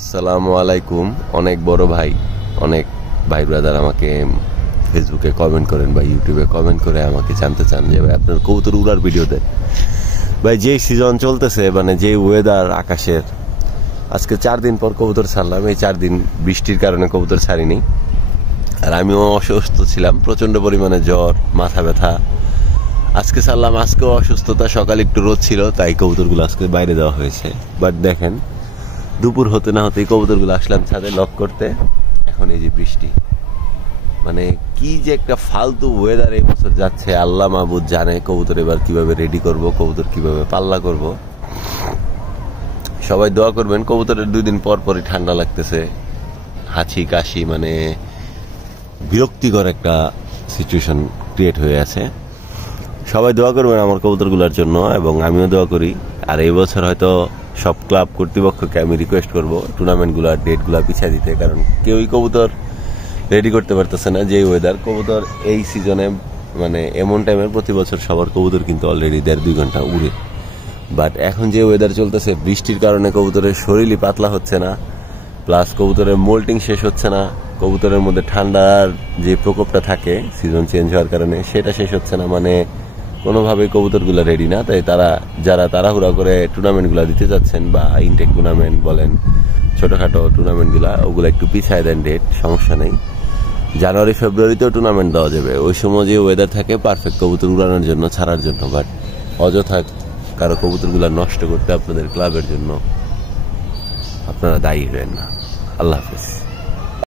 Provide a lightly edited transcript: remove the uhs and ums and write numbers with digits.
আসসালামু আলাইকুম। অনেক বড় ভাই, অনেক ভাই ব্রাদার আমাকে ফেসবুকে কমেন্ট করেন বা ইউটিউবে কমেন্ট করে আমাকে জানতে চান যে ভাই আপনার কবুতর উড়ার ভিডিও দেন। ভাই যেই সিজন চলতেছে, মানে যে ওয়েদার আকাশের, আজকে 4 দিন পর কবুতর ছাড়লাম। এই 4 দিন বৃষ্টির কারণে কবুতর ছাড়িনি, আর আমিও অসুস্থ ছিলাম, প্রচন্ড পরিমাণে জ্বর, মাথা ব্যথা। আজকে ছাড়লাম, আজকেও অসুস্থতা, সকালে একটু রোদ ছিল, তাই কবুতরগুলো আজকে বাইরে দেওয়া হয়েছে। বাট দেখেন, দুপুর হতে না হতেই কবুতরগুলো আসলাম ছাদে লক করতে, এখন এই যে বৃষ্টি। মানে কি যে একটা ফালতু ওয়েদার এই বছর যাচ্ছে, আল্লাহ মাহবুদ জানে কবুতর এবার কিভাবে রেডি করব, কবুতর কিভাবে পাল্লা করব। সবাই দোয়া করবেন। কবুতরের 2 দিন পর পরই ঠান্ডা লাগতেছে, হাঁচি কাশি, মানে বিরক্তিকর একটা সিচুয়েশন ক্রিয়েট হয়ে আছে। সবাই দোয়া করবেন আমার কবুতরগুলোর জন্য, এবং আমিও দোয়া করি। আর এই বছর হয়তো সব ক্লাব কর্তৃপক্ষকে আমি রিকোয়েস্ট করবো টুর্নামেন্টগুলোর ডেটগুলো পিছিয়ে দিতে, কারণ কেউই কবুতর রেডি করতে পারতেছে না। যে ওয়েদার, কবুতর এই সিজনে মানে এমন টাইমে প্রতি বছর সবার কবুতর কিন্তু অলরেডি 1.5-2 ঘন্টা উড়ে। বাট এখন যে ওয়েদার চলতেছে, বৃষ্টির কারণে কবুতরের শরীরই পাতলা হচ্ছে না, প্লাস কবুতরের মোল্টিং শেষ হচ্ছে না, কবুতরের মধ্যে ঠান্ডার যে প্রকোপটা থাকে সিজন চেঞ্জ হওয়ার কারণে, সেটা শেষ হচ্ছে না। মানে কোনোভাবেই কবুতরগুলো রেডি না। তাই যারা তাড়াহুড়া করে টুর্নামেন্টগুলো দিতে যাচ্ছেন, বা ইনটেক টুর্নামেন্ট বলেন, ছোটোখাটো টুর্নামেন্টগুলো, ওগুলো একটু পিছায় দেন ডেট, সমস্যা নেই। জানুয়ারি ফেব্রুয়ারিতেও টুর্নামেন্ট দেওয়া যাবে। ওই সময় যে ওয়েদার থাকে পারফেক্ট কবুতর উড়ানোর জন্য, ছাড়ার জন্য। বাট অযথা কারো কবুতরগুলো নষ্ট করতে আপনাদের ক্লাবের জন্য আপনারা দায়ী হবেন না। আল্লাহ হাফেজ।